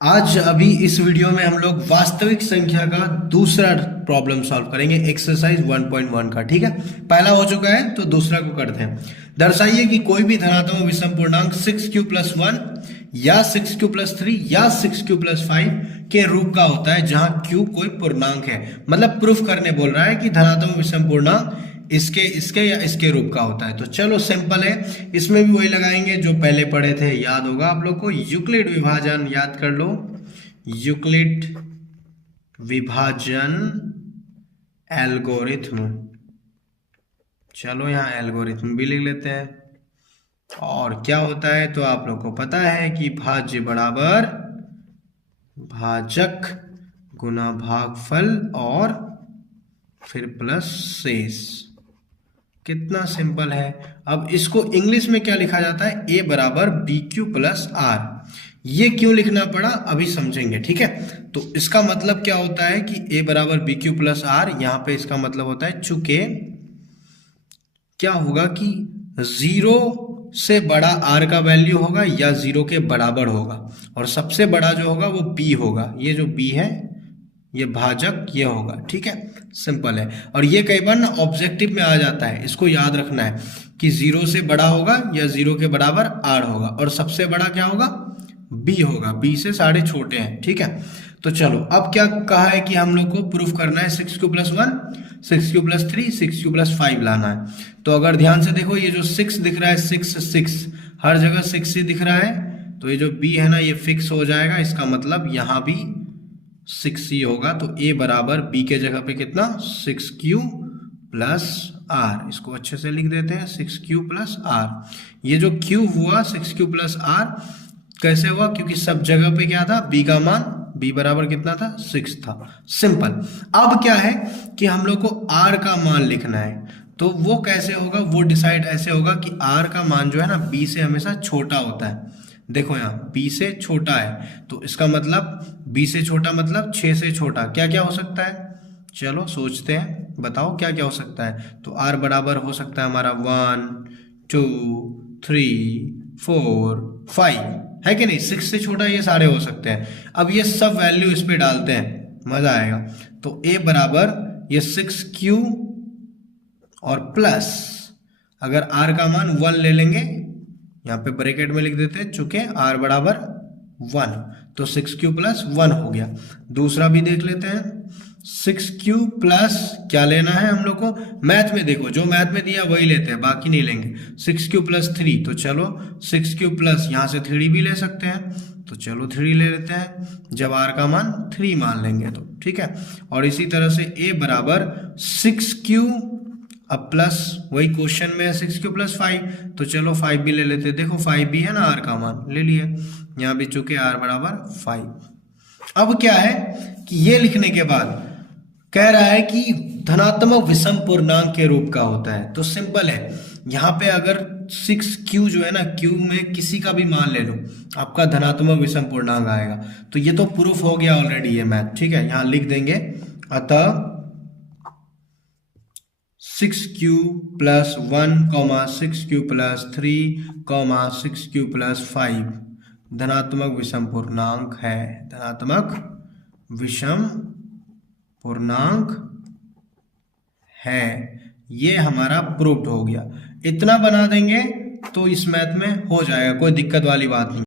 आज अभी इस वीडियो में हम लोग वास्तविक संख्या का दूसरा प्रॉब्लम सॉल्व करेंगे एक्सरसाइज 1.1 का। ठीक है, पहला हो चुका है तो दूसरा को करते हैं। दर्शाइए कि कोई भी धनात्मक विषम पूर्णांक 6q+1 या 6q+3 या 6q+5 के रूप का होता है जहां q कोई पूर्णांक है। मतलब प्रूफ करने बोल रहा है कि धनात्मक विषम पूर्णांक इसके इसके या इसके रूप का होता है। तो चलो सिंपल है, इसमें भी वही लगाएंगे जो पहले पढ़े थे, याद होगा आप लोग को। यूक्लिड विभाजन याद कर लो, यूक्लिड विभाजन एल्गोरिथ्म। चलो यहाँ एल्गोरिथ्म भी लिख लेते हैं। और क्या होता है तो आप लोग को पता है कि भाज्य बराबर भाजक गुना भागफल और फिर प्लस शेष। कितना सिंपल है। अब इसको इंग्लिश में क्या लिखा जाता है, a बराबर BQ+R। ये क्यों लिखना पड़ा अभी समझेंगे। ठीक है, तो इसका मतलब क्या होता है कि a बराबर BQ+R। यहाँ पे इसका मतलब होता है चूंकि क्या होगा कि 0 से बड़ा r का वैल्यू होगा या 0 के बराबर होगा, और सबसे बड़ा जो होगा वो b होगा। ये जो b है ये भाजक ये होगा। ठीक है, सिंपल है। और ये कई बार ना ऑब्जेक्टिव में आ जाता है, इसको याद रखना है कि 0 से बड़ा होगा या 0 के बराबर r होगा, और सबसे बड़ा क्या होगा, b होगा। b से सारे छोटे हैं। ठीक है, तो चलो अब क्या कहा है कि हम लोग को प्रूफ करना है 6q+1 6q+3 6q+5 लाना है। तो अगर ध्यान से देखो, ये जो 6 दिख रहा है 6 हर जगह 6 ही दिख रहा है, तो ये जो b है ना ये फिक्स हो जाएगा। इसका मतलब यहाँ भी 6 ही होगा। तो a बराबर b के जगह पे कितना 6q+r। इसको अच्छे से लिख देते हैं 6q+r। ये जो q हुआ 6q+r कैसे हुआ, क्योंकि सब जगह पे क्या था, b का मान b बराबर कितना था 6 था। सिंपल। अब क्या है कि हम लोग को r का मान लिखना है। तो वो कैसे होगा, वो डिसाइड ऐसे होगा कि r का मान जो है ना b से हमेशा छोटा होता है। देखो यहाँ b से छोटा है, तो इसका मतलब b से छोटा मतलब 6 से छोटा क्या क्या हो सकता है। चलो सोचते हैं, बताओ क्या क्या हो सकता है। तो r बराबर हो सकता है हमारा 1 2 3 4 5, है कि नहीं। 6 से छोटा ये सारे हो सकते हैं। अब ये सब वैल्यू इस पे डालते हैं, मजा आएगा। तो a बराबर ये 6q और प्लस, अगर r का मान 1 ले लेंगे, यहाँ पे ब्रैकेट में लिख देते हैं चूंकि r बराबर 1, तो 6q+1 हो गया। दूसरा भी देख लेते हैं, 6q प्लस क्या लेना है हम लोग को, मैथ में देखो जो मैथ में दिया वही लेते हैं, बाकी नहीं लेंगे। 6q+3, तो चलो 6q प्लस यहाँ से 3 भी ले सकते हैं, तो चलो 3 ले लेते हैं जब r का मान 3 मान लेंगे तो। ठीक है, और इसी तरह से a बराबर 6q, अब प्लस वही क्वेश्चन में 6q+5, तो चलो 5 भी ले लेते हैं। देखो 5 भी है ना r का मान, ले लिए। यहाँ भी चूंकि r बराबर 5। अब क्या है कि ये लिखने के बाद कह रहा है कि धनात्मक विषम पूर्णांक के रूप का होता है। तो सिंपल है, यहाँ पे अगर 6q जो है ना, q में किसी का भी मान ले लो, आपका धनात्मक विषम पूर्णांक आएगा। तो ये तो प्रूफ हो गया ऑलरेडी ये मैथ। ठीक है, यहाँ लिख देंगे अतः 6q+1, 6q+3, 6q+5 धनात्मक विषम पूर्णांक है। धनात्मक विषम पूर्णांक है, ये हमारा प्रूव्ड हो गया। इतना बना देंगे तो इस मैथ में हो जाएगा, कोई दिक्कत वाली बात नहीं।